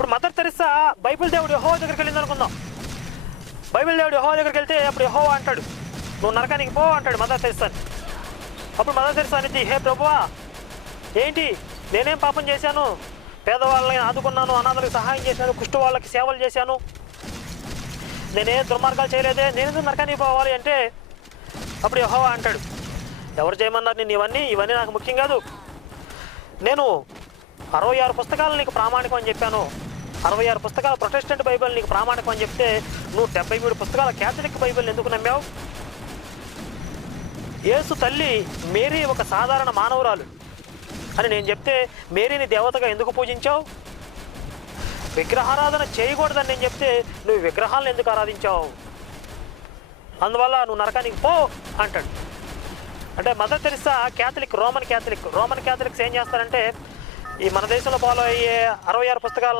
ఇప్పుడు mother Teresa Bible దేవుడు యెహోవా దగ్గరికి వెళ్ళింది అనుకుందాం. బైబిల్ దేవుడు యెహోవా దగ్గరికి వెళ్తే అప్పుడు యెహోవా అంటాడు, నువ్వు నరకానికి పో అంటాడు మదర్ తెరిసాని. అప్పుడు మదర్ తెరిసా అనేది, హే ప్రభువా, ఏంటి నేనేం పాపం చేశాను? పేదవాళ్ళని ఆదుకున్నాను, అనాథలకు సహాయం చేశాను, కుష్టు వాళ్ళకి సేవలు చేశాను, నేనేం దుర్మార్గాలు చేయలేదే, నేనెందుకు నరకానికి పోవాలి అంటే అప్పుడు యెహోవా అంటాడు, ఎవరు చేయమన్నారు నేను ఇవన్నీ నాకు ముఖ్యం కాదు. నేను 66 పుస్తకాలు నీకు ప్రామాణికం అని చెప్పాను. 66 పుస్తకాల ప్రొటెస్టెంట్ బైబిల్ నీకు ప్రామాణికం అని చెప్తే నువ్వు 73 పుస్తకాల క్యాథలిక్ బైబిల్ ఎందుకు నమ్మావు? యేసు తల్లి మేరీ ఒక సాధారణ మానవురాలు అని నేను చెప్తే మేరీని దేవతగా ఎందుకు పూజించావు? విగ్రహారాధన చేయకూడదని నేను చెప్తే నువ్వు విగ్రహాలను ఎందుకు ఆరాధించావు? అందువల్ల నువ్వు నరకానికి పో అంటాడు. అంటే మదర్ తెరిసా రోమన్ క్యాథలిక్స్ ఏం చేస్తారంటే ఈ మన దేశంలో ఫాలో అయ్యే 66 పుస్తకాలను